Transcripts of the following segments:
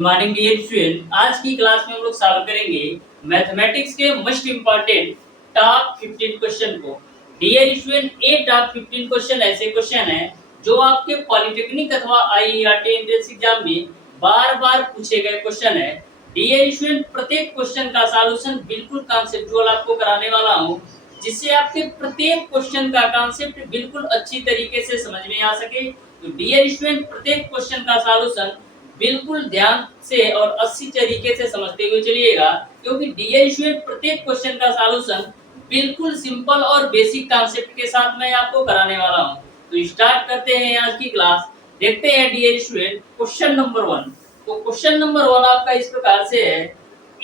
Morning dear student, आज की class में हम लोग सॉल्व करेंगे मैथमेटिक्स के मोस्ट इंपॉर्टेंट टॉप 15 क्वेश्चन को। डियर स्टूडेंट, ये टॉप 15 क्वेश्चन ऐसे क्वेश्चन है जो आपके पॉलिटेक्निक अथवा आईईआरटी एंट्रेंस एग्जाम में बार बार पूछे गए क्वेश्चन है। डियर स्टूडेंट, प्रत्येक क्वेश्चन का सॉल्यूशन बिल्कुल कॉन्सेप्चुअल आपको कराने वाला हूँ, जिससे आपके प्रत्येक क्वेश्चन का कॉन्सेप्ट बिल्कुल अच्छी तरीके से समझ में आ सके। तो डियर स्टूडेंट, प्रत्येक क्वेश्चन का सॉल्यूशन बिल्कुल ध्यान से और अच्छी तरीके से समझते हुए चलिएगा, क्योंकि डियर स्टूडेंट प्रत्येक क्वेश्चन का सॉल्यूशन बिल्कुल सिंपल और बेसिक कॉन्सेप्ट के साथ मैं आपको कराने वाला हूं। तो स्टार्ट करते हैं आज की क्लास। देखते हैं डियर स्टूडेंट क्वेश्चन नंबर 1। तो क्वेश्चन नंबर 1 आपका इस प्रकार से है।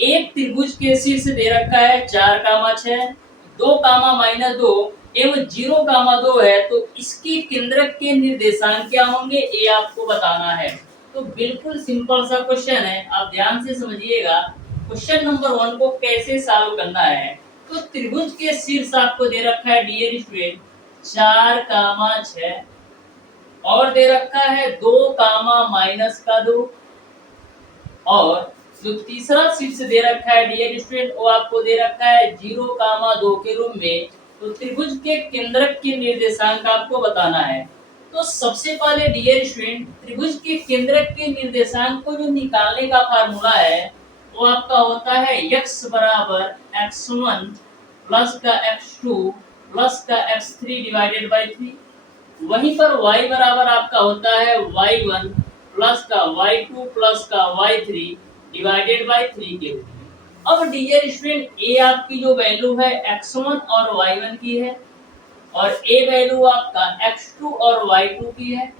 एक त्रिभुज के शीर्ष दे रखा है 4,6, 2,-2 एवं 0,2 है, तो इसके केंद्रक के निर्देशांक क्या होंगे ये आपको बताना है। तो बिल्कुल सिंपल सा क्वेश्चन है, आप ध्यान से समझिएगा। क्वेश्चन नंबर 1 को कैसे सॉल्व करना है। तो त्रिभुज के शीर्ष आपको दे रखा है डियर स्टूडेंट 4,6 और दे रखा है 2,-2 और जो तीसरा शीर्ष दे रखा है डियर स्टूडेंट वो आपको दे रखा है 0,2 के रूप में। तो त्रिभुज के केंद्रक के निर्देशांक आपको बताना है। तो सबसे पहले डियर स्टूडेंट त्रिभुज के केंद्रक के निर्देशांक को जो निकालने का फार्मूला है वो आपका होता है x बराबर x1 प्लस का x2 प्लस का x3 डिवाइडेड बाई 3। वहीं पर y बराबर आपका होता है y1 प्लस का y2 प्लस का y3 डिवाइडेड बाई 3 के रूप में। अब डियर स्टूडेंट ए आपकी जो वैल्यू है x1 और y1 की है, और ए वैल्यू आपका x2 और y2 की है,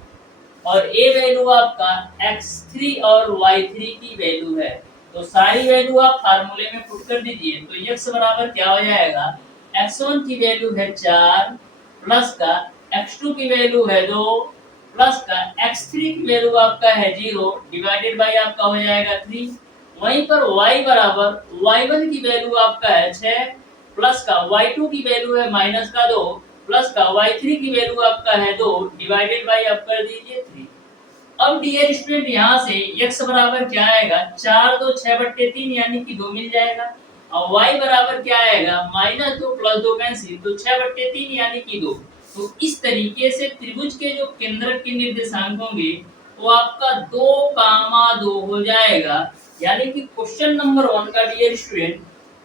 और ए वैल्यू आपका x3 और y3 की वैल्यू है। तो सारी वैल्यू आप फार्मूले में पुट कर दीजिए। तो x बराबर क्या हो जाएगा, x1 की वैल्यू है 4 प्लस का x2 की वैल्यू है 2 प्लस का x3 की वैल्यू आपका है 0 डिवाइडेड बाई आपका हो जाएगा 3। वहीं पर y बराबर y1 की वैल्यू आपका है 6 प्लस का y2 की वैल्यू है -2 प्लस का y3 की वैल्यू आपका है 2 डिवाइडेड बाई आप कर दीजिए 3। अब डियर स्टूडेंट यहाँ से x बराबर क्या आएगा, 4 2 6/3 यानी कि 2 मिल जाएगा। और y बराबर क्या आएगा, -2 + 2 कैंसिल, तो 6/3 यानी कि 2। तो इस तरीके से त्रिभुज के जो केंद्रक के निर्देशांक होंगे वो आपका 2,2 हो जाएगा। यानी कि क्वेश्चन नंबर 1 का डियर स्टूडेंट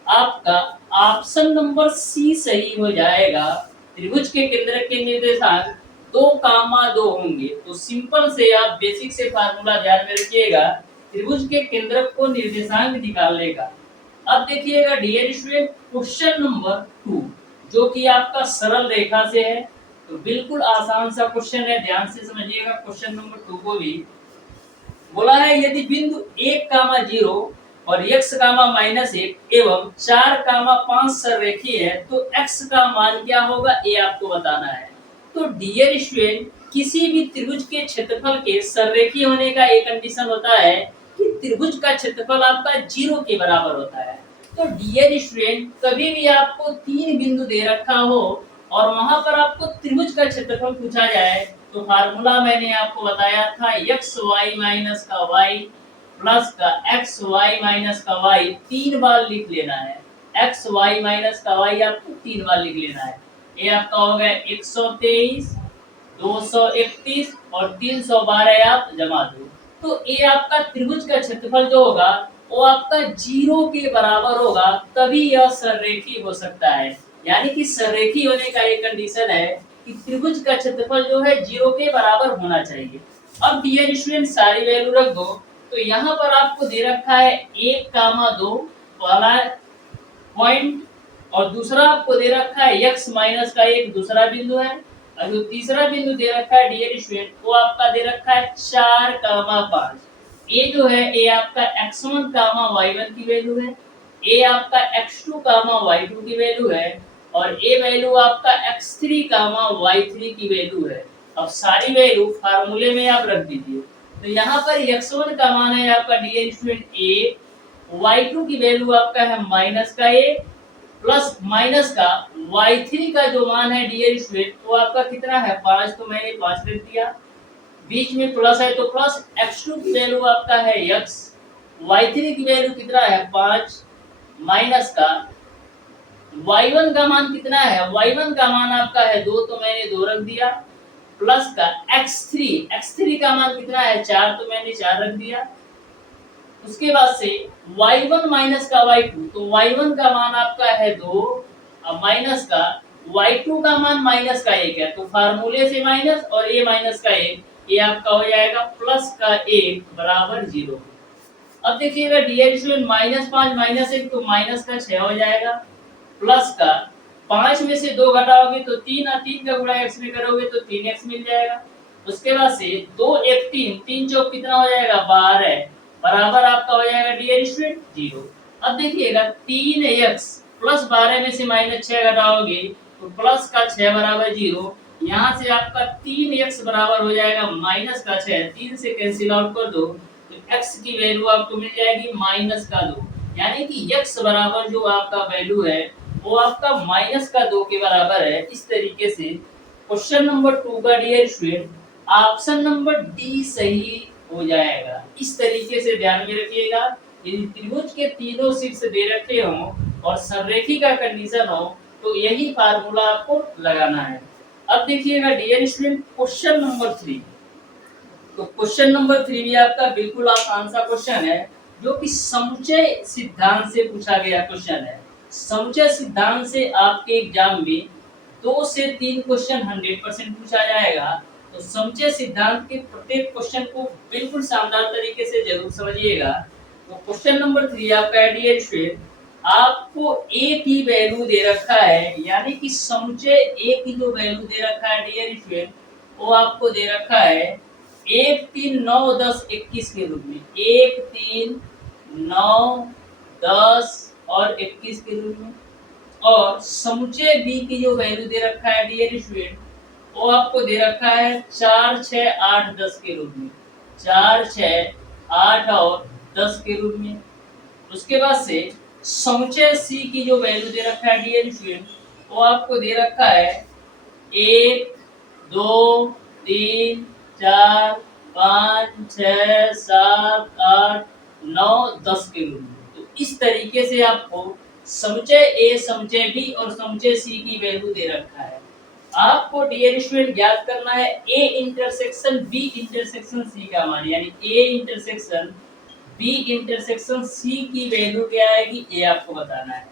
आपका ऑप्शन नंबर सी सही हो जाएगा। त्रिभुज के केंद्रक के निर्देशांक 2,2 होंगे। तो सिंपल से आप बेसिक से फार्मूला ध्यान में रखिएगा त्रिभुज के केंद्रक को निर्देशांक निकालने का। अब देखिएगा डियर स्टूडेंट क्वेश्चन नंबर 2 जो कि आपका सरल रेखा से है। तो बिल्कुल आसान सा क्वेश्चन है, ध्यान से समझिएगा। क्वेश्चन नंबर 2 को भी बोला है यदि बिंदु 1,0 और x, -1 एवं 4,5 सररेखीय है तो x का मान क्या होगा ये आपको बताना है। तो डियर स्टूडेंट किसी भी त्रिभुज के क्षेत्रफल के सररेखीय होने का एक कंडीशन होता है कि त्रिभुज का क्षेत्रफल आपका 0 के बराबर होता है। तो डियर स्टूडेंट कभी भी आपको 3 बिंदु दे रखा हो और वहां पर आपको त्रिभुज का क्षेत्रफल पूछा जाए तो फार्मूला मैंने आपको बताया था x y माइनस का y प्लस का x y माइनस का y 3 बार लिख लेना है। x y माइनस का y आपको 3 बार लिख लेना है। ये आपका हो गया 123, 231 और 312 आप जमा दो। तो ये आपका त्रिभुज का क्षेत्रफल जो होगा वो आपका 0 के बराबर होगा, तभी यह सररेखी हो सकता है। यानी कि सररेखी होने का एक कंडीशन है कि त्रिभुज का क्षेत्रफल जो है 0 के बराबर होना चाहिए। अब डियर स्टूडेंट सारी वैल्यू रख दो। तो यहाँ पर आपको दे रखा है 1,2 वाला पॉइंट, और दूसरा आपको दे रखा है x माइनस का एक दूसरा बिंदु है, और जो तीसरा बिंदु दे रखा है डियर स्टूडेंट वो आपका दे रखा है 4,5। ये जो है ये आपका x1, y1 की वैल्यू है, ये आपका x2, y2 की वैल्यू है, और ये वैल्यू आपका x3, y3 की वैल्यू है। अब सारी वैल्यू फार्मूले में आप रख दीजिए। तो यहाँ पर x1 का मान है आपका डियर स्टूडेंट 1, y2 की वैल्यू आपका है -1 प्लस माइनस का y3 का जो मान है डियर स्टूडेंट वो आपका कितना है 5, तो मैंने 5 लिख दिया। बीच में प्लस है तो प्लस x2 की वैल्यू आपका है x y3 की वैल्यू कितना है 5 माइनस का y1 का मान कितना है, y1 का मान आपका है 2 तो मैंने 2 रख दिया, प्लस का x3 का मान कितना है 4 तो मैंने 4 रख दिया। उसके बाद से y1 माइनस का y2 तो y1 का मान आपका है 2 और माइनस का y2 का मान माइनस का 1 है, तो फार्मूले से माइनस और a माइनस का 1 ये आपका हो जाएगा प्लस का 1 बराबर 0। अब देखिएगा डियर स्टूडेंट -5 -1 तो माइनस का 6 हो जाएगा, प्लस का 5 में से 2 घटाओगे तो 3 और 3 का गुणा x में करोगे तो 3x मिल जाएगा। उसके बाद से 2 1 3 3 चौक कितना हो जाएगा 12 बराबर आपका हो जाएगा डियर स्टूडेंट 0। अब देखिएगा 3x प्लस 12 में से -6 घटाओगे तो प्लस का 6 बराबर 0। यहाँ से आपका 3x बराबर हो जाएगा माइनस का 6, 3 से कैंसिल आउट कर दो तो x की वैल्यू आपको मिल जाएगी माइनस का 2, यानी कि x बराबर जो आपका वैल्यू है वो आपका माइनस का 2 के बराबर है। इस तरीके से क्वेश्चन नंबर 2 का dear student option number D सही हो जाएगा। इस तरीके से ध्यान में रखिएगा, यदि त्रिभुज के तीनों शीर्ष दे रखे हों और संरेखी का कंडीशन हो तो यही फार्मूला आपको लगाना है। अब देखिएगा डियर स्टूडेंट क्वेश्चन नंबर 3, तो क्वेश्चन नंबर 3 भी आपका बिल्कुल आसान सा क्वेश्चन है जो कि समुच्चय सिद्धांत से पूछा गया क्वेश्चन है। समुच्चय सिद्धांत से आपके एग्जाम में 2 से 3 क्वेश्चन 100% पूछा जाएगा, तो समुच्चय सिद्धांत के प्रत्येक क्वेश्चन को बिल्कुल शानदार तरीके से जरूर समझिएगा। तो क्वेश्चन नंबर 3 आपका डियर स्टूडेंट आपको a की वैल्यू दे रखा है, यानी कि समुच्चय a की जो वैल्यू दे रखा है डियर स्टूडेंट वो आपको दे रखा है 1 3 9 10 21 के रूप में, 1 3 9 10 और 21 के रूप में। और समुच्चय b की जो वैल्यू दे रखा है डियर स्टूडेंट वो आपको दे रखा है 4 6 8 10 के रूप में, 4 6 8 और 10 के रूप में। उसके बाद से समुच्चय c की जो वैल्यू दे रखा है डियर स्टूडेंट वो आपको दे रखा है 1 2 3 4 5 6 7 8 9 10 के रूप में। तो इस तरीके से आपको समुच्चय a समुच्चय b और समुच्चय c की वैल्यू दे रखा है। आपको डियर स्टूडेंट ज्ञात करना है a intersection b intersection c का मान, यानी a intersection b intersection c की वैल्यू क्या आएगी ये आपको बताना है।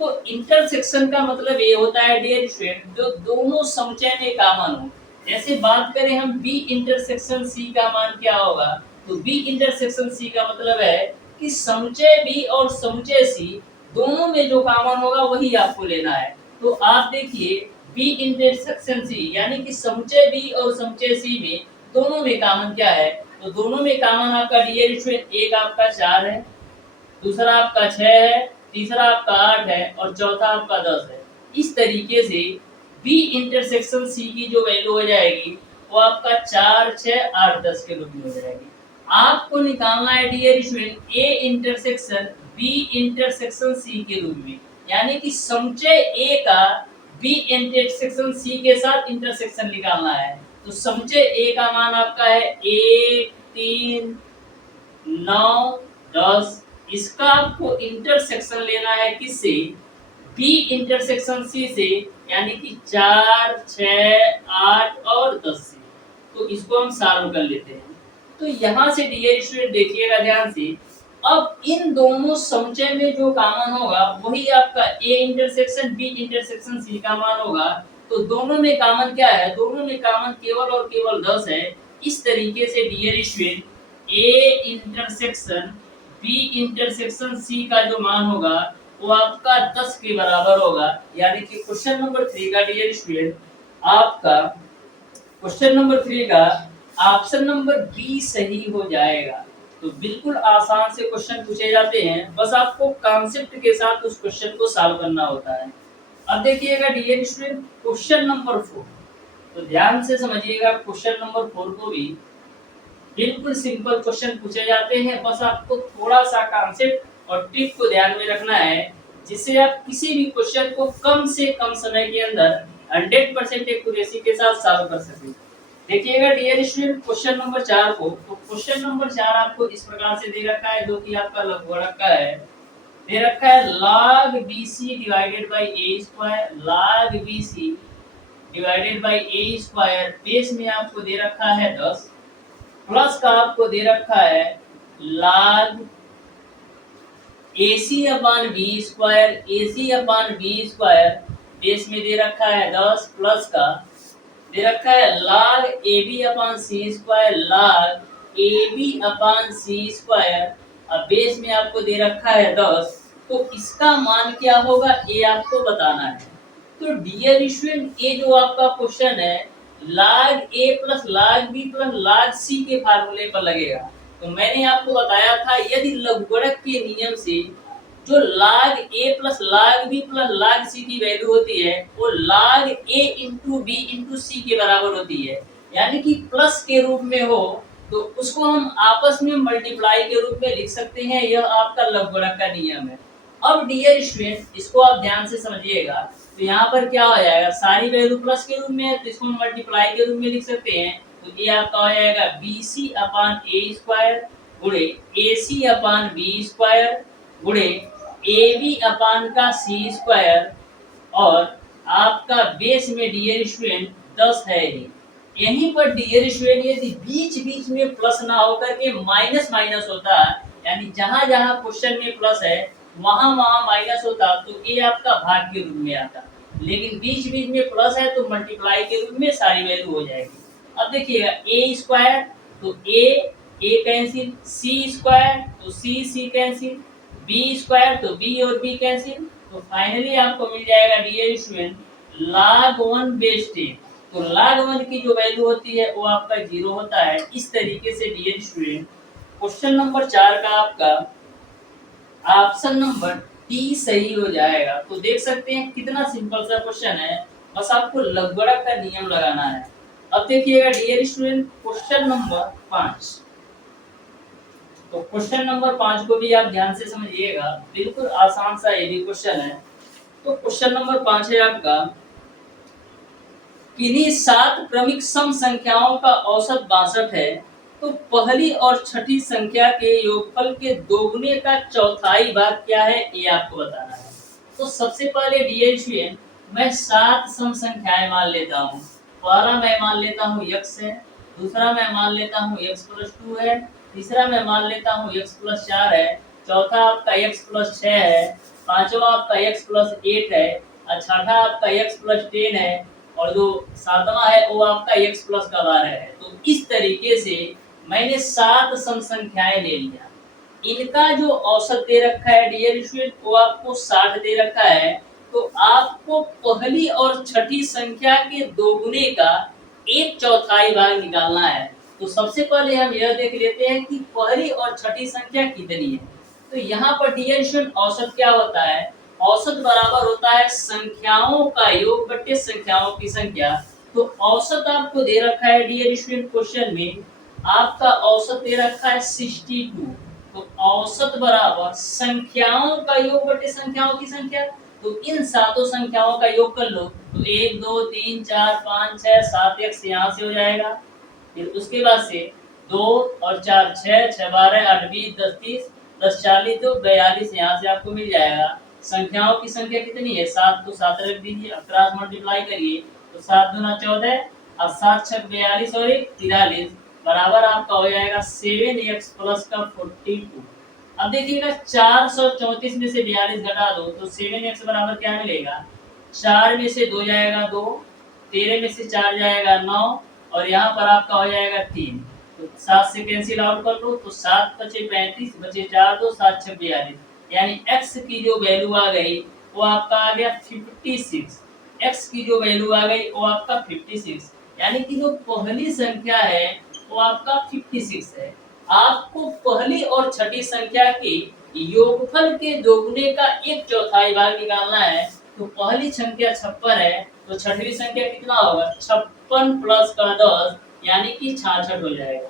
तो इंटरसेक्शन का मतलब ये होता है डियर स्टूडेंट जो दोनों समुच्चय में कॉमन हो। जैसे बात करें हम b इंटरसेक्शन c का मान क्या होगा, तो b इंटरसेक्शन c का मतलब है कि समुच्चय b और समुच्चय c दोनों में जो कॉमन होगा वही आपको लेना है। तो आप देखिए b इंटरसेक्शन c यानी कि समुच्चय b और समुच्चय c में दोनों में कॉमन क्या है, तो दोनों में कॉमन आपका डियर स्टूडेंट एक आपका 4 है, दूसरा आपका 6 है, तीसरा आपका 8 है और चौथा आपका 10 है। इस तरीके से b इंटरसेक्शन c की जो वैल्यू हो जाएगी वो आपका 4 6 8 10 के रूप में हो जाएगी। आपको निकालना है dear student a intersection b intersection c के रूप में, यानी कि समुच्चय a का b इंटरसेक्शन c के साथ इंटरसेक्शन निकालना है। तो समुच्चय a का मान आपका है 1 3 9 10, इसका आपको इंटरसेक्शन लेना है किससे, b इंटरसेक्शन c से, यानी कि 4 6 8 और 10 से। तो इसको हम सॉल्व कर लेते हैं। तो यहाँ से डियर स्टूडेंट देखिएगा ध्यान से, अब इन दोनों समुच्चय में जो कॉमन होगा वही आपका a intersection b intersection c का मान होगा। तो दोनों में कॉमन क्या है, दोनों में कॉमन केवल और केवल 10 है। इस तरीके से dear student a intersection b intersection c का जो मान होगा वो आपका 10 के बराबर होगा, यानी कि क्वेश्चन नंबर 3 का डियर स्टूडेंट आपका क्वेश्चन नंबर 3 का ऑप्शन नंबर बी सही हो जाएगा। तो बिल्कुल आसान से क्वेश्चन पूछे जाते हैं, बस आपको कॉन्सेप्ट के साथ उस क्वेश्चन को सॉल्व करना होता है। अब देखिएगा डियर स्टूडेंट क्वेश्चन नंबर 4, तो ध्यान से समझिएगा क्वेश्चन नंबर 4 को भी बिल्कुल सिंपल क्वेश्चन पूछे जाते हैं, बस आपको थोड़ा सा कॉन्सेप्ट और ट्रिक को ध्यान में रखना है जिससे आप किसी भी क्वेश्चन को कम से कम समय के अंदर 100% एक्यूरेसी के साथ सॉल्व कर सकें। देखिएगा डियर स्टूडेंट क्वेश्चन नंबर 4 को। तो क्वेश्चन नंबर 4 आपको इस प्रकार से दे रखा है, जो कि आपका लघुगणक का है। दे रखा है log BC divided by a square, log BC divided by a square, base में आपको दे रखा है 10, प्लस का आपको दे रखा है log AC upon B square, AC upon B square, base में दे रखा है 10, प्लस का दे रखा है log AB अपॉन सी स्क्वायर, log AB अपॉन सी स्क्वायर, अब बेस में आपको दे रखा है 10। तो इसका मान क्या होगा ये आपको बताना है। तो डियर स्टूडेंट, ये जो आपका क्वेश्चन है log A plus log B plus log C के फार्मूले पर लगेगा। तो मैंने आपको बताया था यदि लघुगणक के नियम से जो log A plus log B plus log C की वैल्यू होती है वो log A into B into C के बराबर होती है, यानी कि प्लस के रूप में हो तो उसको हम आपस में मल्टीप्लाई के रूप में लिख सकते हैं। यह आपका लघुगणक का नियम है। अब डियर स्टूडेंट, इसको आप ध्यान से समझिएगा। तो यहाँ पर क्या हो जाएगा, सारी वैल्यू प्लस के रूप में है तो इसको हम मल्टीप्लाई के रूप में लिख सकते हैं। तो ये आपका हो जाएगा BC अपॉन A स्क्वायर गुणे AC अपॉन B स्क्वायर गुणे AB अपॉन का C स्क्वायर, और आपका बेस में डियर स्टूडेंट 10 है। यहीं पर डियर स्टूडेंट यदि बीच बीच में प्लस ना होकर के माइनस माइनस होता, यानी जहां जहां क्वेश्चन में प्लस है वहां वहां माइनस होता तो ये आपका भाग के रूप में आता, लेकिन बीच बीच में प्लस है तो मल्टीप्लाई के रूप में सारी वैल्यू हो जाएगी। अब देखिएगा ए स्क्वायर तो ए कैंसिल, सी स्क्वायर तो सी कैंसिल, बी स्क्वायर तो बी और बी कैंसिल, तो फाइनली आपको मिल जाएगा डियर स्टूडेंट log 1 बेस 10। तो log 1 की जो वैल्यू होती है वो आपका 0 होता है। इस तरीके से डियर स्टूडेंट क्वेश्चन नंबर 4 का आपका ऑप्शन नंबर डी सही हो जाएगा। तो देख सकते हैं कितना सिंपल सा क्वेश्चन है, बस आपको लघुगणक का नियम लगाना है। अब देखिएगा डियर स्टूडेंट क्वेश्चन नंबर 5। तो क्वेश्चन नंबर 5 को भी आप ध्यान से समझिएगा, बिल्कुल आसान सा ये भी क्वेश्चन है। तो क्वेश्चन नंबर 5 है आपका, किन्हीं 7 क्रमिक सम संख्याओं का औसत 62 है तो पहली और छठी संख्या के योगफल के दोगुने का चौथाई भाग क्या है ये आपको बताना है। तो सबसे पहले डियर स्टूडेंट मैं 7 सम संख्याएं मान लेता हूँ। पहला मैं मान लेता हूँ x है, दूसरा मैं मान लेता हूँ x प्लस 2 है, तीसरा मैं मान लेता हूँ x प्लस 4 है, चौथा आपका x प्लस 6 है, पांचवा आपका x प्लस 8 है, और छठा आपका x प्लस 10 है, और जो सातवां है वो आपका x प्लस का 12 है। तो इस तरीके से मैंने 7 सम संख्याएं ले लिया। इनका जो औसत दे रखा है डियर स्टूडेंट वो आपको 60 दे रखा है। तो आपको पहली और छठी संख्या के दोगुने का एक चौथाई भाग निकालना है। तो सबसे पहले हम यह देख लेते हैं कि पहली और छठी संख्या कितनी है। तो यहाँ पर डियर स्टूडेंट औसत क्या होता है, औसत बराबर होता है संख्याओं का योग बट्टे संख्याओं की संख्या। तो औसत आपको दे रखा है डियर स्टूडेंट क्वेश्चन में, आपका औसत दे रखा है 62। तो औसत बराबर संख्याओं का योग बटे संख्याओं की संख्या। तो इन सातों संख्याओं का योग कर लो तो 1 2 3 4 5 6 7 x यहाँ से हो जाएगा। फिर उसके बाद से 2 और 4 6 6 12 8 20 10 30 10 40 तो 42 यहाँ से आपको मिल जाएगा। संख्याओं की संख्या कितनी है 7, तो 7 रख दीजिए, अब क्रॉस मल्टीप्लाई करिए तो 7 दूना 14 और 7 6 42 और 1 43 बराबर आपका हो जाएगा 7x प्लस का 42। अब देखिएगा 434 में से 42 घटा दो तो 7x बराबर क्या मिलेगा, 4 में से 2 जाएगा 2, 13 में से 4 जाएगा 9, और यहाँ पर आपका हो जाएगा 3। तो 7 से कैंसिल आउट कर लो तो 7 बचे 35 बचे 4 2 7 6 42, यानी x की जो वैल्यू आ गई वो आपका आ गया 56। x की जो वैल्यू आ गई वो आपका 56, यानी कि जो पहली संख्या है वो आपका 56 है। आपको पहली और छठी संख्या के योगफल के दोगुने का एक चौथाई भाग निकालना है। तो पहली संख्या 56 है तो छठवीं संख्या कितना होगा 56 प्लस का 10 यानी कि 66 हो जाएगा।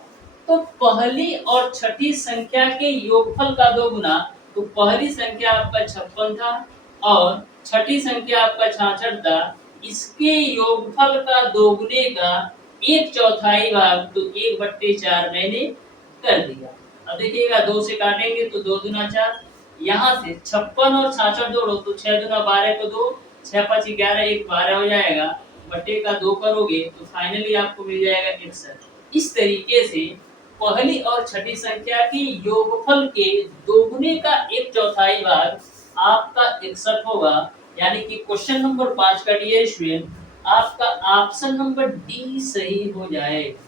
तो पहली और छठी संख्या के योगफल का दोगुना, तो पहली संख्या आपका 56 था और छठी संख्या आपका 66 था, इसके योगफल का दोगुने का एक चौथाई भाग तो 1/4 मैंने कर दिया। अब देखिएगा 2 से काटेंगे तो 2 दूना 4, यहाँ से 56 और 66 जोड़ो तो 6 दूना 12 को 2, 6 5 11, 1 12 हो जाएगा, बटे का 2 करोगे तो फाइनली आपको मिल जाएगा 61। इस तरीके से पहली और छठी संख्या की योगफल के दोगुने का 1/4 भाग आपका 61 होगा। यानी कि क्वेश्चन नंबर 5 का डियर स्टूडेंट आपका ऑप्शन नंबर डी सही हो जाएगा।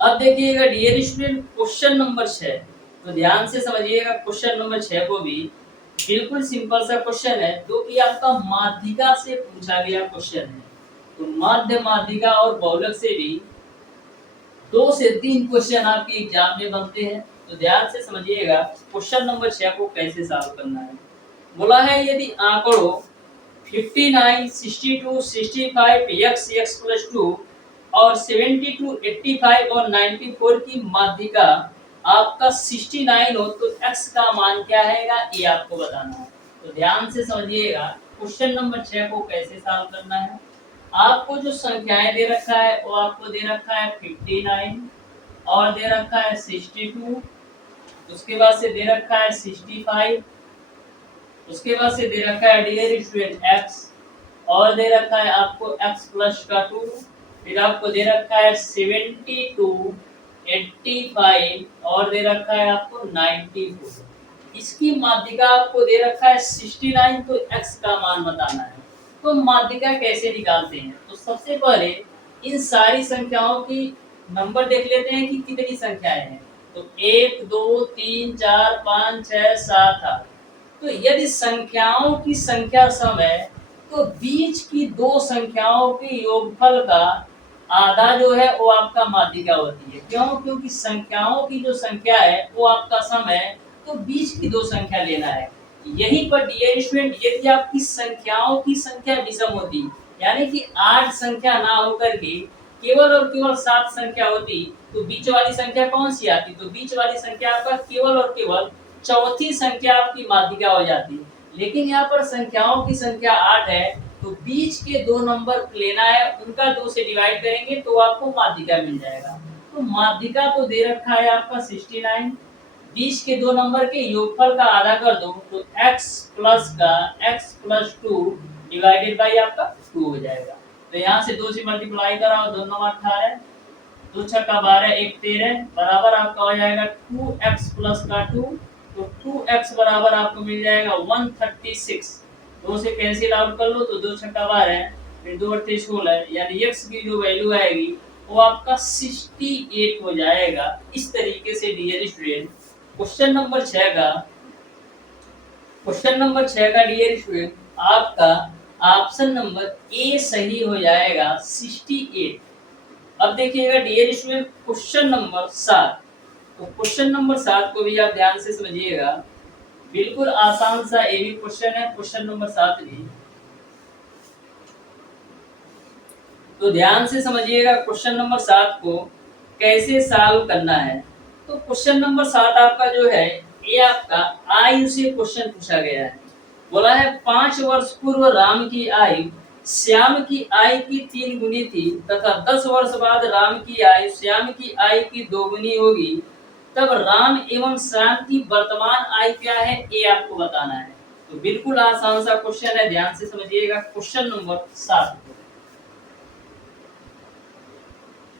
अब देखिएगा डियर स्टूडेंट क्वेश्चन नंबर 6, तो ध्यान से समझिएगा क्वेश्चन नंबर 6 को भी। बिल्कुल सिंपल सा क्वेश्चन है जो कि आपका माध्यिका से पूछा गया क्वेश्चन है। तो माध्य, माध्यिका और बहुलक से भी 2 से 3 क्वेश्चन आपके एग्जाम में बनते हैं। तो ध्यान से समझिएगा क्वेश्चन नंबर 6 को कैसे सॉल्व करना है। बोला है यदि आंकड़ों 59, 62, 65 x प्लस 2 और 72, 85 और 94 की माध्यिका आपका 69 हो तो x का मान क्या आएगा ये आपको बताना है। तो ध्यान से समझिएगा क्वेश्चन नंबर 6 को कैसे सॉल्व करना है। आपको जो संख्याएं दे रखा है वो आपको दे रखा है 59 और दे रखा है 62, उसके बाद से दे रखा है 65, उसके बाद से दे रखा है डियर स्टूडेंट x और दे रखा है आपको x प्लस का 2, फिर आपको दे रखा है 72, 85 और दे रखा है आपको 94। इसकी माध्यिका आपको दे रखा है 69, तो x का मान बताना है। तो माध्यिका कैसे निकालते हैं, तो सबसे पहले इन सारी संख्याओं की नंबर देख लेते हैं कि कितनी संख्याएं हैं। तो 1 2 3 4 5 6 7 8। तो यदि संख्याओं की संख्या सम है तो बीच की दो संख्याओं के योगफल का आधा जो है वो आपका माध्यिका होती है। क्यों? क्योंकि संख्याओं की जो संख्या है वो आपका सम है, तो बीच की दो संख्या लेना है। यहीं पर डियर स्टूडेंट यदि आपकी संख्याओं की संख्या विषम होती, यानी कि 8 संख्या ना होकर के केवल और केवल 7 संख्या होती, तो बीच वाली संख्या कौन सी आती? तो बीच वाली संख्या आपका केवल और केवल चौथी संख्या आपकी माध्यिका हो जाती। लेकिन यहाँ पर संख्याओं की संख्या 8 है, तो बीच के दो नंबर लेना है, उनका 2 से डिवाइड करेंगे तो आपको माध्यिका मिल जाएगा। तो माध्यिका तो दे रखा है आपका 69, बीच के दो नंबर के योगफल का आधा कर दो तो x प्लस का x प्लस 2 डिवाइडेड बाई आपका 2 हो जाएगा। तो यहाँ से 2 से मल्टीप्लाई कराओ, 2 9 18, 2 छक्का 12, 1 13 बराबर आपका हो जाएगा 2x प्लस का 2, तो 2x बराबर आपको मिल जाएगा 136। 2 से कैंसिल आउट कर लो तो 2 छक्का 12, फिर 2 8 16, यानी x की जो वैल्यू आएगी वो आपका 68 हो जाएगा। इस तरीके से डियर स्टूडेंट क्वेश्चन नंबर 6 का डियर स्टूडेंट आपका ऑप्शन नंबर ए सही हो जाएगा 68। अब देखिएगा डियर स्टूडेंट क्वेश्चन नंबर 7, तो क्वेश्चन नंबर 7 को भी आप ध्यान से समझिएगा। बिल्कुल आसान सा ये भी क्वेश्चन है, क्वेश्चन नंबर 7 भी। तो ध्यान से समझिएगा क्वेश्चन नंबर 7 को कैसे सॉल्व करना है। तो क्वेश्चन नंबर 7 आपका जो है ये आपका आयु से क्वेश्चन पूछा गया है। बोला है 5 वर्ष पूर्व राम की आयु श्याम की आयु की 3 गुनी थी तथा 10 वर्ष बाद राम की आयु श्याम की आयु की 2 गुनी होगी, तब राम एवं श्याम की वर्तमान आयु क्या है ये आपको बताना है। तो बिल्कुल आसान सा क्वेश्चन है, ध्यान से समझिएगा क्वेश्चन नंबर 7 को।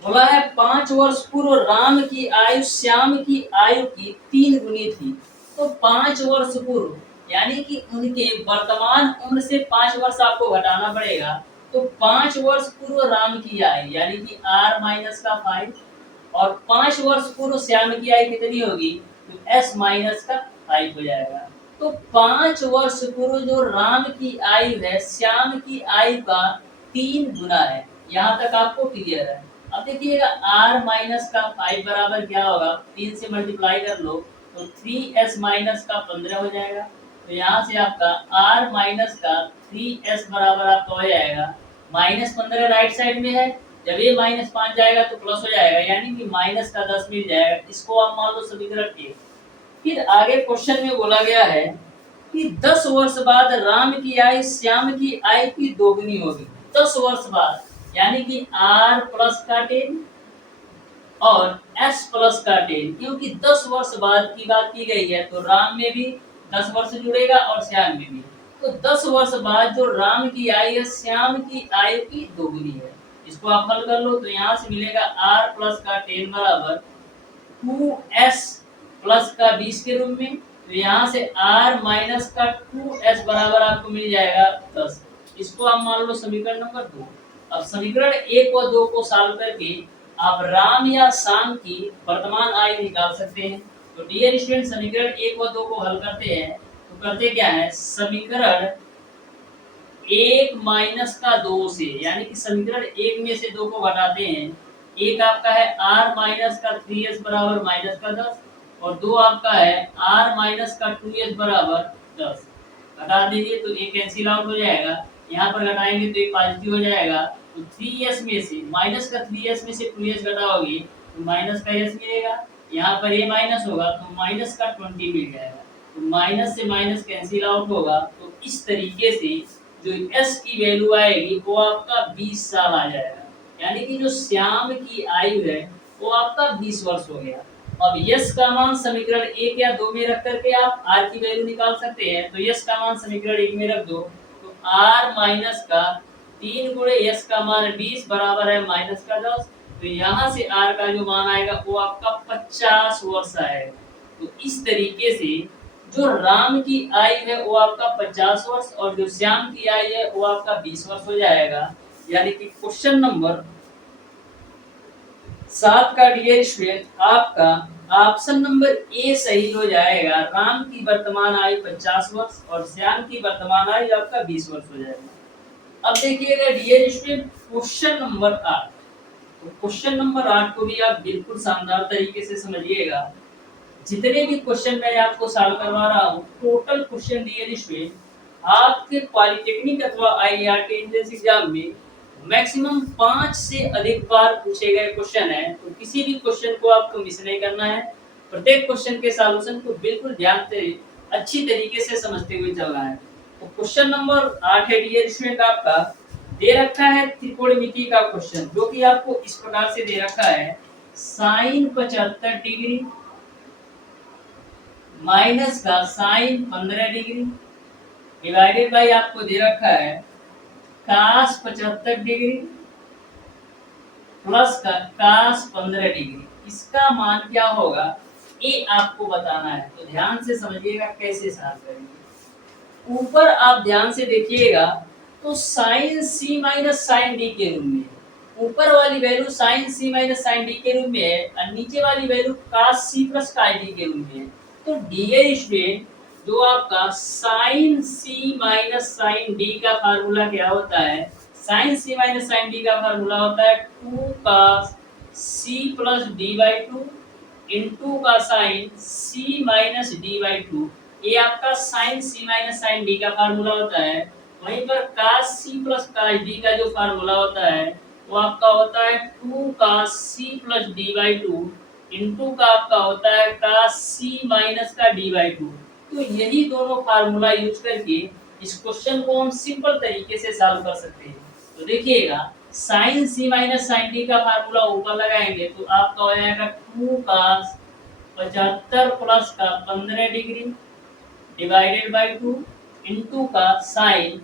बोला है 5 वर्ष पूर्व राम की आयु श्याम की आयु की 3 गुनी थी। तो 5 वर्ष पूर्व यानी कि उनके वर्तमान उम्र से 5 वर्ष आपको घटाना पड़ेगा। तो 5 वर्ष पूर्व राम की आयु यानी कि r माइनस का 5 और 5 वर्ष पूर्व श्याम की आयु कितनी होगी? तो s माइनस का 5 हो जाएगा। तो 5 वर्ष पूर्व जो राम की आयु है श्याम की आयु का 3 गुना है। यहाँ तक आपको क्लियर है। अब देखिएगा r माइनस का 5 बराबर क्या होगा? 3 से मल्टीप्लाई कर लो तो 3s माइनस का 15 हो जाएगा। तो यहाँ से आपका r माइनस का 3s बराबर आपका हो जाएगा -15 राइट साइड में है, जब ये -5 जाएगा तो प्लस हो जाएगा, यानी कि माइनस का 10 मिल जाएगा। इसको आप मान लो समीकरण के। फिर आगे क्वेश्चन में बोला गया है कि 10 वर्ष बाद राम की आयु श्याम की आयु की दोगुनी होगी। 10 वर्ष बाद यानी कि r प्लस का 10 और s प्लस का 10, क्योंकि 10 वर्ष बाद की बात की गई है तो राम में भी 10 वर्ष जुड़ेगा और श्याम में भी। तो 10 वर्ष बाद जो राम की आयु है श्याम की आयु की दोगुनी है। इसको आप हल कर लो तो यहाँ से मिलेगा r प्लस का 10 बराबर 2s प्लस का 20 के रूप में। तो यहाँ से r माइनस का 2s बराबर आपको मिल जाएगा 10। इसको आप मान लो समीकरण नंबर 2। अब समीकरण 1 और 2 को सॉल्व करके आप राम या श्याम की वर्तमान आयु निकाल सकते हैं। तो डियर स्टूडेंट, समीकरण 1 और 2 को हल करते हैं तो करते क्या है, समीकरण 1 माइनस का 2 से, यानी कि समीकरण 1 में से 2 को घटाते हैं। एक आपका है r माइनस का 3s बराबर माइनस का 10 और 2 आपका है r माइनस का 2s बराबर 10। घटा दीजिए तो ये कैंसिल आउट हो जाएगा, यहाँ पर घटाएंगे तो ये पॉजिटिव हो जाएगा। तो 3s में से माइनस का 3s में से 2s घटाओगे तो माइनस का s मिलेगा, यहाँ पर ये माइनस होगा तो माइनस का 20 मिल जाएगा। तो माइनस से माइनस कैंसिल आउट होगा। तो इस तरीके से जो s की वैल्यू आएगी वो आपका 20 साल आ जाएगा, यानी कि जो श्याम की आयु है वो आपका 20 वर्ष हो गया। अब यस का मान समीकरण 1 या 2 में रख करके आप आर की वैल्यू निकाल सकते हैं। तो यस का मान समीकरण 1 में रख दो तो आर माइनस का 3 गुणे यस का मान 20 बराबर है माइनस का 10। तो यहाँ से आर का जो मान आएगा वो आपका 50 वर्ष आएगा। तो इस तरीके से जो राम की आयु है वो आपका 50 वर्ष और जो श्याम की आयु है वो आपका 20 वर्ष हो जाएगा। यानी कि क्वेश्चन नंबर 7 का डियर स्टूडेंट आपका ऑप्शन नंबर ए सही हो जाएगा। राम की वर्तमान आयु 50 वर्ष और श्याम की वर्तमान आयु आपका 20 वर्ष हो जाएगा। अब देखिएगा डियर स्टूडेंट क्वेश्चन नंबर 8। तो क्वेश्चन नंबर 8 को भी आप बिल्कुल शानदार तरीके से समझिएगा। जितने भी क्वेश्चन मैं आपको सॉल्व करवा रहा हूँ, टोटल क्वेश्चन डियर स्टूडेंट आपके पॉलिटेक्निक अथवा आईआईटी एंट्रेंस एग्जाम में मैक्सिमम 5 से अधिक बार पूछे गए क्वेश्चन है। तो किसी भी क्वेश्चन को आपको मिस नहीं करना है, प्रत्येक क्वेश्चन के सॉल्यूशन को बिल्कुल ध्यान से अच्छी तरीके से समझते हुए चलना है। तो क्वेश्चन नंबर 8 है डियर स्टूडेंट आपका दे रखा है त्रिकोणमिति का क्वेश्चन, जो कि आपको इस प्रकार से दे रखा है साइन 75 डिग्री माइनस का साइन 15 डिग्री डिवाइडेड बाय आपको दे रखा है कास 75 डिग्री प्लस का कास 15 डिग्री। इसका मान क्या होगा ये आपको बताना है। तो ध्यान से समझिएगा कैसे सॉल्व करेंगे। ऊपर आप ध्यान से देखिएगा तो sine C minus sine D के रूप में, ऊपर वाली value sine C minus sine D के रूप में है और नीचे वाली value cos C plus cos D के रूप में है। तो डियर स्टूडेंट जो आपका sine C minus sine D का फार्मूला क्या होता है, sine C minus sine D का फार्मूला होता है 2 cos C plus D by 2 into का sign C minus D by 2। ये आपका sine C minus sine D का फार्मूला होता है। वहीं पर कास सी प्लस कास डी का जो फार्मूला होता है वो आपका होता है 2 cos C plus D by 2 into का आपका होता है कास सी माइनस का डी बाई 2। तो यही दोनों फार्मूला यूज करके इस क्वेश्चन को हम सिंपल तरीके से सॉल्व कर सकते हैं। तो देखिएगा sign C minus sine D का फार्मूला ऊपर लगाएंगे तो आपका हो जाएगा 2 कास 75 प्लस का 15 डिग्री डिवाइडेड बाय 2 इंटू का साइन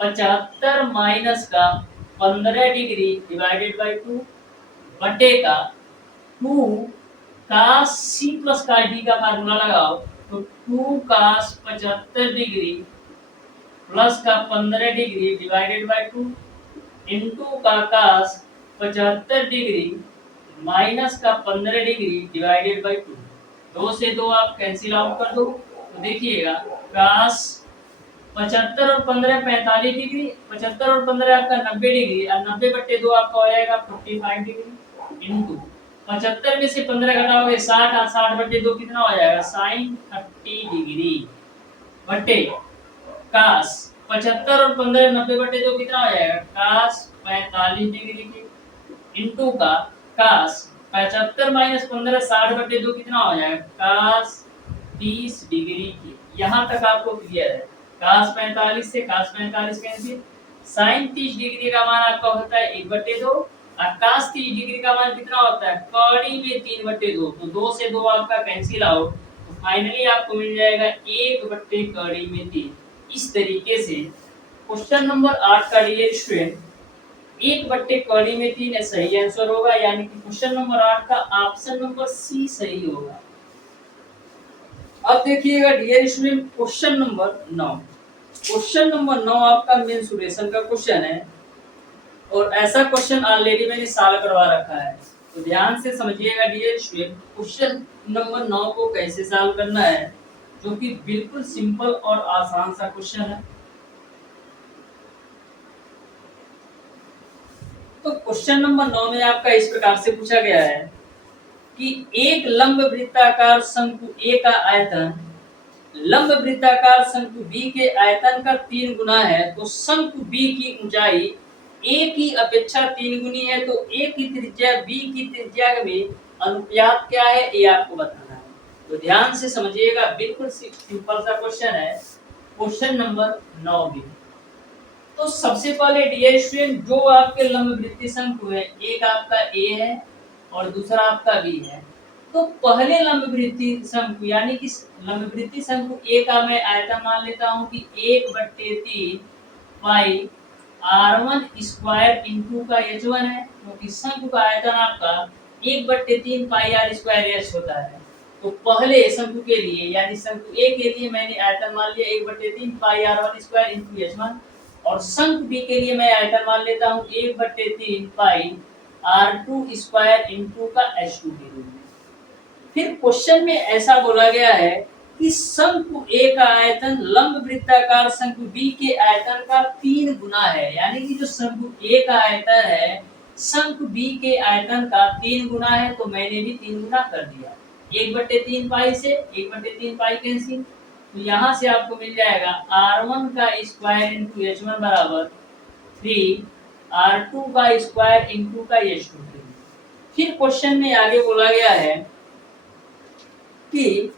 75 माइनस का 15 डिग्री डिवाइडेड बाय 2 बटे का 2 cos C plus cos D का फार्मूला लगाओ तो 2 कास 75 डिग्री प्लस का 15 डिग्री डिवाइडेड बाय 2 इंटू का कास 75 डिग्री माइनस का 15 डिग्री डिवाइडेड बाय 2। 2 से 2 आप कैंसिल आउट कर दो तो देखिएगा कास 75 और 15 45 डिग्री, 75 और 15 आपका 90 डिग्री और 90 बट्टे 2 आपका हो जाएगा 45 डिग्री इंटू 75 में से 15 घटाओगे 60 और 60 बट्टे 2 कितना हो जाएगा साइन 30 डिग्री बट्टे कास 75 और 15 90 बटे 2 कितना हो जाएगा कास 45 डिग्री की इंटू का कास 75 माइनस 15 60 बटे 2 कितना हो जाएगा कास 30 डिग्री की। यहाँ तक आपको क्लियर है। कास 45 से कास 45 कैंसिल साइन 30 डिग्री का मान आपका होता है 1/2 और cos 30 डिग्री का मान कितना होता है कड़ी में 3/2। तो 2 से 2 आपका कैंसिल आउट, तो फाइनली आपको मिल जाएगा 1/3 कड़ी में 3। इस तरीके से क्वेश्चन नंबर 8 का डियर स्टूडेंट 1/कड़ी में 3 सही आंसर होगा, यानी कि क्वेश्चन नंबर 8 का ऑप्शन नंबर सी सही होगा। अब देखिएगा dear student question number 9। Question number 9 आपका मेंसुरेशन का क्वेश्चन है और ऐसा क्वेश्चन ऑलरेडी मैंने सॉल्व करवा रखा है, तो ध्यान से समझिएगा डियर स्टूडेंट क्वेश्चन नंबर 9 को कैसे सॉल्व करना है, जो कि बिल्कुल सिंपल और आसान सा क्वेश्चन है। तो क्वेश्चन नंबर 9 में आपका इस प्रकार से पूछा गया है कि एक लंब वृत्ताकार शंकु ए का आयतन लंब वृत्ताकार शंकु बी के आयतन का 3 गुना है, तो शंकु बी की ऊंचाई ए की अपेक्षा 3 गुनी है, तो ए की त्रिज्या बी की त्रिज्या में अनुपात क्या है ये आपको बताना है। तो ध्यान से समझिएगा, बिल्कुल सिंपल सा क्वेश्चन है क्वेश्चन नंबर 9 भी। तो सबसे पहले डियर स्टूडेंट जो आपके लंब वृत्तीय शंकु है, एक आपका ए है और दूसरा आपका बी है। तो पहले लंब वृत्तीय शंकु यानी कि लंब वृत्तीय शंकु ए का मैं आयतन मान लेता हूं कि 1/3 पाई r1 स्क्वायर इंटू का h1 है, क्योंकि शंकु का आयतन आपका 1/3 पाई r स्क्वायर h होता है। तो पहले शंकु के लिए यानी शंकु ए के लिए मैंने आयतन मान लिया 1/3 पाई r1 स्क्वायर इंटू h1, और शंकु बी के लिए मैं आयतन मान लेता हूँ 1/3 पाई r2 स्क्वायर इंटू का h2 के रूप में। फिर क्वेश्चन में ऐसा बोला गया है कि शंकु ए का आयतन लंब वृत्ताकार शंकु बी के आयतन का 3 गुना है, यानी कि जो शंकु ए का आयतन है शंकु बी के आयतन का 3 गुना है, तो मैंने भी 3 गुना कर दिया। 1/3 पाई से 1/3 पाई कैंसिल, तो यहाँ से आपको मिल जाएगा r1 का स्क्वायर इंटू h1 बराबर 3 r2 का स्क्वायर इंटू का h2। फिर क्वेश्चन में आगे बोला गया है कि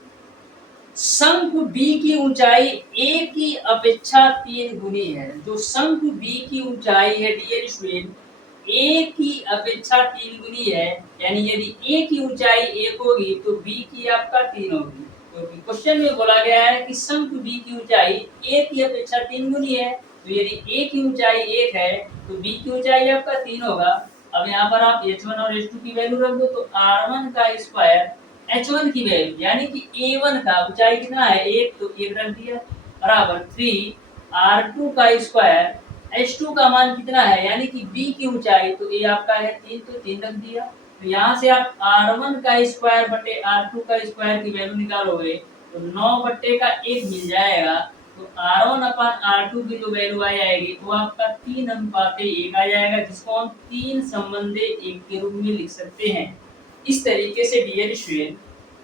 शंकु बी की ऊंचाई ए की अपेक्षा 3 गुनी है। जो शंकु बी की ऊंचाई है डियर स्टूडेंट ए की अपेक्षा 3 गुनी है, यानी यदि ए की ऊंचाई 1 होगी तो बी की आपका 3 होगी। क्योंकि क्वेश्चन में बोला गया है कि शंकु बी की ऊंचाई ए की अपेक्षा 3 गुनी है, तो यदि ए की ऊंचाई 1 है तो बी की ऊंचाई आपका 3 होगा। अब यहाँ पर आप h1 और h2 की वैल्यू रख दो, तो r1 का स्क्वायर h1 की वैल्यू यानी कि a1 का ऊंचाई कितना है 1, तो 1 रख दिया बराबर 3 r2 का स्क्वायर h2 का मान कितना है यानी कि b की ऊंचाई, तो ये आपका है 3, तो 3 रख दिया। तो यहाँ से आप r1 का स्क्वायर बटे r2 का स्क्वायर की वैल्यू निकालोगे तो 9/1 मिल जाएगा। तो r1 अपन r2 की जो वैल्यू आ जाएगी वो आपका 3:1 आ जाएगा, जिसको हम 3 संबंधे 1 के रूप में लिख सकते हैं। इस तरीके से डियर स्टूडेंट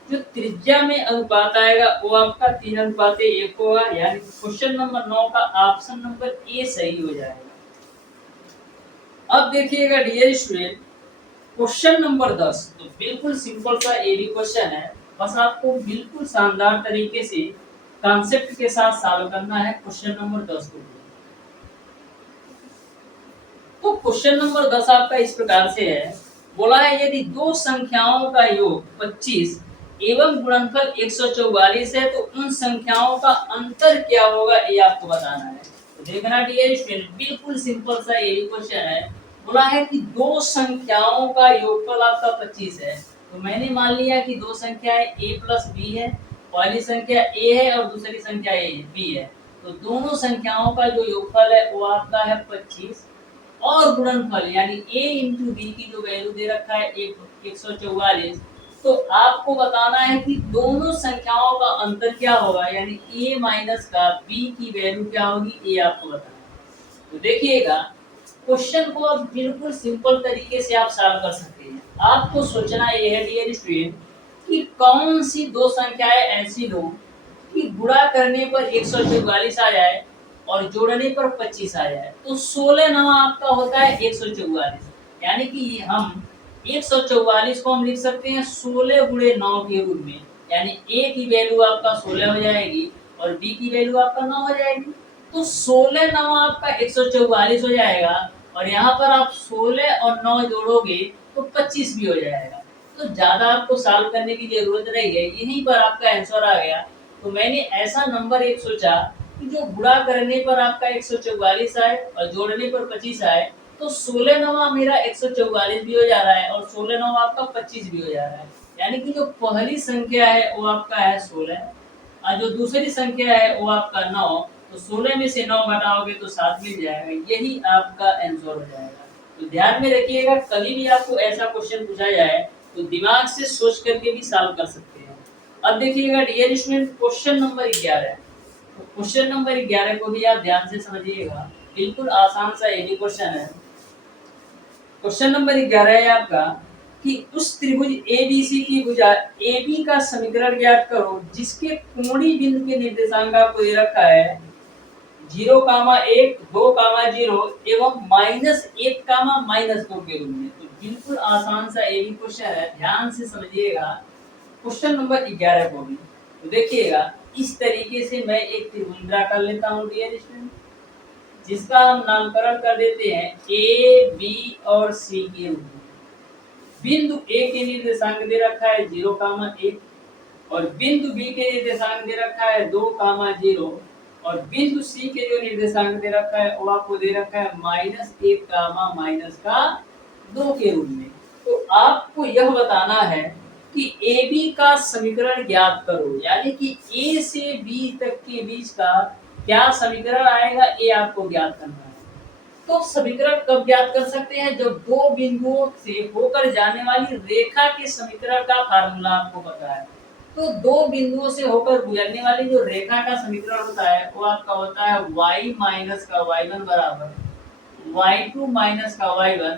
जो त्रिज्या में अनुपात आएगा वो आपका 3:1 होगा, यानी क्वेश्चन नंबर 9 का ऑप्शन नंबर ए सही हो जाएगा। अब देखिएगा डियर स्टूडेंट क्वेश्चन नंबर 10, तो बिल्कुल सिंपल सा ए बी क्वेश्चन है, बस आपको बिल्कुल शानदार तरीके से कॉन्सेप्ट के साथ सॉल्व करना है क्वेश्चन नंबर 10 को। तो क्वेश्चन नंबर 10 आपका इस प्रकार से है, बोला है यदि दो संख्याओं का योग 25 एवं गुणनफल 144 है तो उन संख्याओं का अंतर क्या होगा ये आपको बताना है। तो देखना डियर स्टूडेंट बिल्कुल सिंपल सा ये क्वेश्चन है। बोला है कि दो संख्याओं का योगफल आपका 25 है, तो मैंने मान लिया कि दो संख्याएं a प्लस b है, पहली संख्या a है और दूसरी संख्या b है, तो दोनों संख्याओं का जो योगफल है वो आपका है 25 और गुणनफल यानी a इंटू बी की जो वैल्यू दे रखा है 144, तो आपको बताना है कि दोनों संख्याओं का अंतर क्या होगा, यानी a माइनस का b की वैल्यू क्या होगी ये आपको बताना है। तो देखिएगा क्वेश्चन को आप बिल्कुल सिंपल तरीके से आप सॉल्व कर सकते हैं। आपको सोचना ये है डियर स्टूडेंट कि कौन सी दो संख्याएं ऐसी लो कि गुणा करने पर 144 आ जाए और जोड़ने पर 25 आ जाए। तो 16 9 आपका होता है 144, यानी कि हम 144 को हम लिख सकते हैं 16 गुणे 9 के रूप में, यानी a की वैल्यू आपका 16 हो जाएगी और b की वैल्यू आपका 9 हो जाएगी। तो 16 9 आपका 144 हो जाएगा, और यहाँ पर आप 16 और 9 जोड़ोगे तो 25 भी हो जाएगा। तो ज़्यादा आपको सॉल्व करने की ज़रूरत नहीं है, यहीं पर आपका आंसर आ गया। तो मैंने ऐसा नंबर एक सोचा कि जो गुणा करने पर आपका 144 आए और जोड़ने पर 25 आए, तो 16 नवा मेरा 144 भी हो जा रहा है और 16 नवा आपका 25 भी हो जा रहा है। यानी कि जो पहली संख्या है वो आपका है 16 और जो दूसरी संख्या है वो आपका 9। तो 16 में से 9 घटाओगे तो 7 मिल जाएगा, यही आपका आंसर हो जाएगा। तो ध्यान में रखिएगा, कभी भी आपको ऐसा क्वेश्चन पूछा जाए तो दिमाग से सोच करके भी सॉल्व कर सकते हैं। अब देखिएगा डियर स्टूडेंट, क्वेश्चन नंबर 11। तो क्वेश्चन नंबर 11 को भी आप ध्यान से समझिएगा, बिल्कुल आसान सा यही क्वेश्चन है। क्वेश्चन नंबर 11 है आपका कि उस त्रिभुज एबीसी की भुजा AB का समीकरण ज्ञात करो जिसके कोणीय बिंदु के निर्देशांक आपको दे रखा है 0,1 2,0 एवं -1, -2 के रूप में। तो बिल्कुल आसान सा ये भी क्वेश्चन है, ध्यान से समझिएगा क्वेश्चन नंबर 11 को भी। तो देखिएगा, इस तरीके से मैं एक त्रिभुज ड्रा कर लेता हूँ डियर स्टूडेंट, जिसका हम नामकरण कर देते हैं ए बी और सी के रूप में। बिंदु ए के निर्देशांक दे रखा है 0,1 और बिंदु बी के निर्देशांक दे रखा है 2,0 और बिंदु सी के जो निर्देशांक दे रखा है वो आपको दे रखा है -1, -2 के रूप में। तो आपको यह बताना है कि ए बी का समीकरण ज्ञात करो, यानी कि ए से बी तक के बीच का क्या समीकरण आएगा, ये आपको ज्ञात करना है। तो समीकरण कब ज्ञात कर सकते हैं, जब दो बिंदुओं से होकर जाने वाली रेखा के समीकरण का फार्मूला आपको पता है। तो दो बिंदुओं से होकर गुजरने वाली जो रेखा का समीकरण होता है वो आपका होता है y माइनस का y1 बराबर y2 माइनस का y1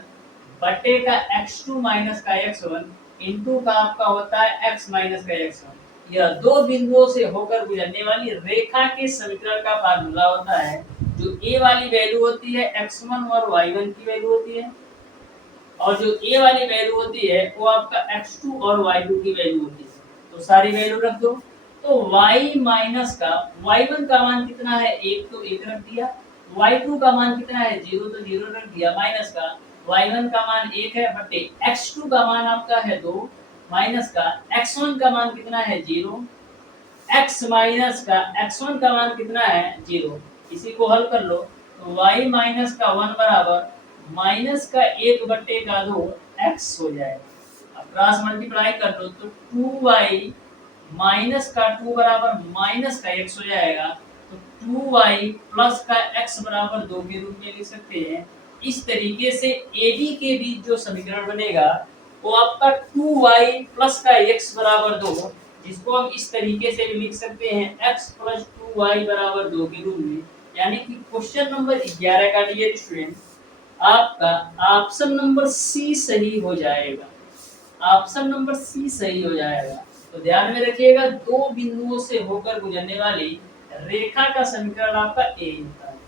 बटे का x2 माइनस का x1 इंटू का आपका होता है x माइनस का x1। यह दो बिंदुओं से होकर गुजरने वाली रेखा के समीकरण का फार्मूला होता है। जो ए वाली वैल्यू होती है x1 और y1 की वैल्यू होती है, और जो ए वाली वैल्यू होती है वो आपका x2 और y2 की वैल्यू होती है। तो सारी वैल्यू रख दो। तो y माइनस का y1 का मान कितना है 1, तो 1 रख दिया। y2 का मान कितना है 0, तो 0 रख दिया। माइनस का y1 का मान 1 है बटे x2 का मान आपका है 2 माइनस का x1 का मान कितना है 0, x माइनस का x1 का मान कितना है 0। इसी को हल कर लो तो y माइनस का 1 बराबर माइनस का 1 बटे का 2 x हो जाएगा। अब क्रॉस मल्टीप्लाई कर लो तो 2y माइनस का 2 बराबर माइनस का x हो जाएगा। तो 2y प्लस का x बराबर 2 के रूप में लिख सकते हैं। इस तरीके से AB के बीच जो समीकरण बनेगा वो आपका 2y प्लस का x बराबर 2, जिसको हम इस तरीके से भी लिख सकते हैं x प्लस 2y बराबर 2 के रूप में। यानी कि क्वेश्चन नंबर 11 का डियर स्टूडेंट आपका ऑप्शन नंबर सी सही हो जाएगा। ऑप्शन नंबर सी सही हो जाएगा। तो ध्यान में रखिएगा, दो बिंदुओं से होकर गुजरने वाली रेखा का समीकरण आपका ए होता है।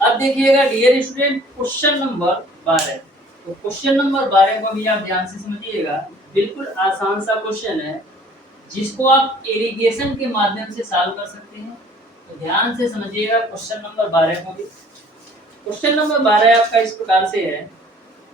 अब देखिएगा डियर स्टूडेंट क्वेश्चन नंबर 12। तो क्वेश्चन नंबर 12 को भी आप ध्यान से समझिएगा, बिल्कुल आसान सा क्वेश्चन है जिसको आप इरिगेशन के माध्यम से सॉल्व कर सकते हैं। तो ध्यान से समझिएगा क्वेश्चन नंबर 12 को भी। क्वेश्चन नंबर 12 आपका इस प्रकार से है,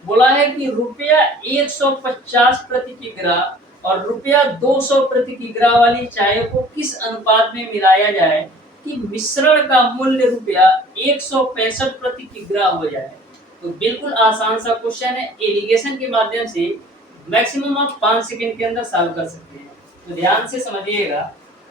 बोला है कि रुपया 150 प्रति किग्रा और रुपया 200 प्रति किग्रा वाली चाय को किस अनुपात में मिलाया जाए कि मिश्रण का मूल्य रुपया 165 प्रति किग्रा हो जाए। तो बिल्कुल आसान सा क्वेश्चन है, इरिगेशन के माध्यम से मैक्सिमम आप 5 सेकंड के अंदर सॉल्व कर सकते हैं। तो ध्यान से समझिएगा,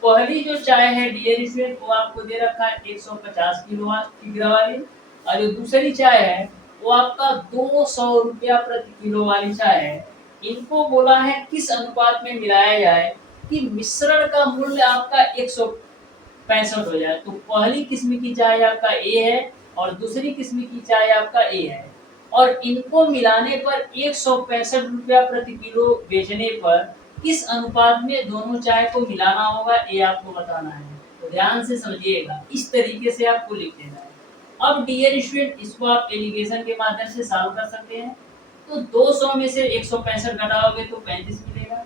पहली जो चाय है डियर स्टूडेंट वो आपको दे रखा है 150 किग्रा वाली, और जो दूसरी चाय है वो आपका 200 रुपया प्रति किलो वाली चाय है। इनको बोला है किस अनुपात में मिलाया जाए कि मिश्रण का मूल्य आपका 165 हो जाए। तो पहली किस्म की चाय आपका ए है और दूसरी किस्म की चाय आपका ए है, और इनको मिलाने पर 165 रुपया प्रति किलो बेचने पर किस अनुपात में दोनों चाय को मिलाना होगा, ये आपको बताना है। तो ध्यान से समझिएगा, इस तरीके से आपको लिख देना है। अब डियर स्टूडेंट इसको आप एलिगेशन के माध्यम से सॉल्व कर सकते हैं। तो 200 में से 165 घटाओगे तो 35 मिलेगा,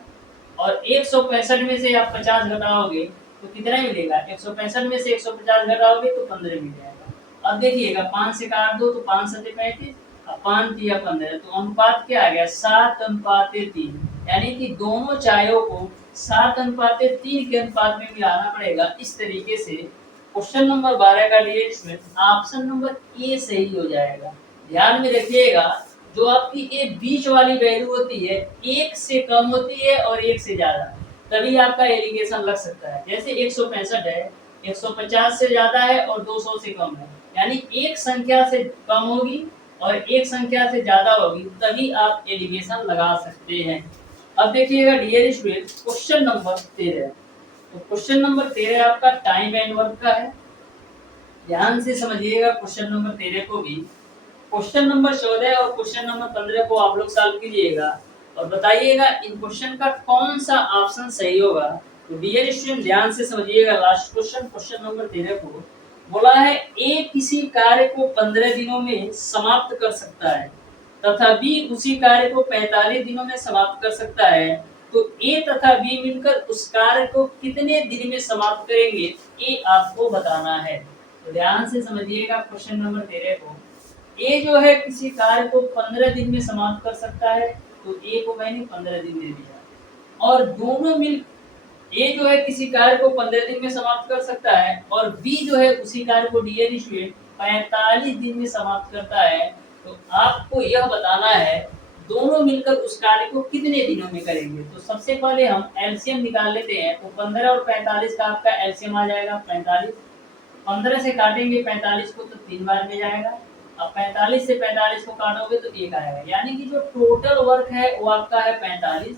और 165 में से आप 50 घटाओगे तो कितना मिलेगा, 165 में से 150 घटाओगे तो 15 मिल जाएगा। अब देखिएगा 5 से काट दो तो 5 सते 35, अब 5 तिया 15, तो अनुपात क्या आ गया, 7:3, यानी कि दोनों चायों को 7:3 के अनुपात में मिलाना पड़ेगा। इस तरीके से क्वेश्चन नंबर 12 का लिए ऑप्शन नंबर ए सही हो जाएगा। ध्यान में रखिएगा, जो आपकी ये बीच वाली वैल्यू होती है, 1 से कम होती है और 1 से ज्यादा, तभी आपका एलिगेशन लग सकता है। जैसे 165 है, 150 से ज्यादा है और 200 से कम है, यानी एक संख्या से कम होगी और एक संख्या से ज्यादा होगी, तभी आप एलिगेशन लगा सकते हैं। अब देखिएगा डियर स्टूडेंट, क्वेश्चन नंबर 13। तो क्वेश्चन नंबर 13 आपका टाइम एंड वर्क का है। ध्यान से समझिएगा क्वेश्चन नंबर 13 को भी। क्वेश्चन नंबर 14 और क्वेश्चन नंबर 15 को आप लोग सॉल्व कीजिएगा और बताइएगा इन क्वेश्चन का कौन सा ऑप्शन सही होगा। तो डियर स्टूडेंट ध्यान से समझिएगा, लास्ट क्वेश्चन क्वेश्चन नंबर 13 को बोला है ए किसी कार्य को 15 दिनों में समाप्त कर सकता है तथा बी उसी कार्य को 45 दिनों में समाप्त कर सकता है, तो ए तथा बी मिलकर उस कार्य को कितने दिन में समाप्त करेंगे, ये आपको बताना है। तो ध्यान से समझिएगा क्वेश्चन नंबर 13 को। ए जो है किसी कार्य को 15 दिन में समाप्त कर सकता है, तो ए को मैंने 15 दिन दे दिया, और दोनों मिल ए जो है किसी कार्य को 15 दिन में समाप्त कर सकता है और बी जो है उसी कार्य को डियर स्टूडेंट 45 दिन में समाप्त करता है। तो आपको यह बताना है दोनों मिलकर उस कार्य को कितने दिनों में करेंगे। तो सबसे पहले हम एलसीएम निकाल लेते हैं। तो 15 और 45 का आपका एलसीएम आ जाएगा 45। 15 से काटेंगे 45 को तो 3 बार में जाएगा। अब 45 से 45 को काटोगे तो 1 आएगा, यानी कि जो टोटल वर्क है वो आपका है 45।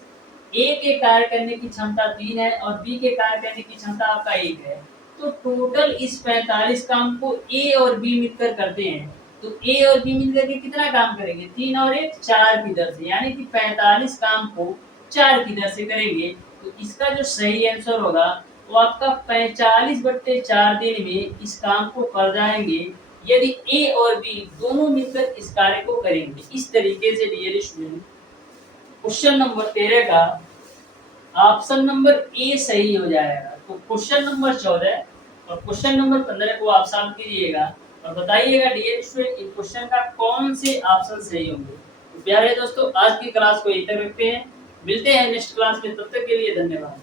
ए के कार्य करने की क्षमता 3 है और बी के कार्य करने की क्षमता आपका 1 है। तो टोटल इस 45 काम को ए और बी मिलकर करते हैं। तो ए और बी मिलकर के कितना काम करेंगे, 3 और 1 4 की दर से, यानी कि 45 काम को 4 की दर से करेंगे। तो इसका जो सही आंसर होगा वो आपका 45/4 दिन में इस काम को कर जाएंगे, यदि ए और बी दोनों मिलकर इस कार्य को करेंगे। इस तरीके से डियर स्टूडेंट क्वेश्चन नंबर 13 का ऑप्शन नंबर ए सही हो जाएगा। तो क्वेश्चन नंबर 14 और क्वेश्चन नंबर 15 को आप सॉल्व कीजिएगा और बताइएगा डियर स्टूडेंट इन क्वेश्चन का कौन से ऑप्शन सही होंगे। तो प्यारे दोस्तों, आज की क्लास को यहीं तक रखते हैं, मिलते हैं नेक्स्ट क्लास में, तब तक के लिए धन्यवाद।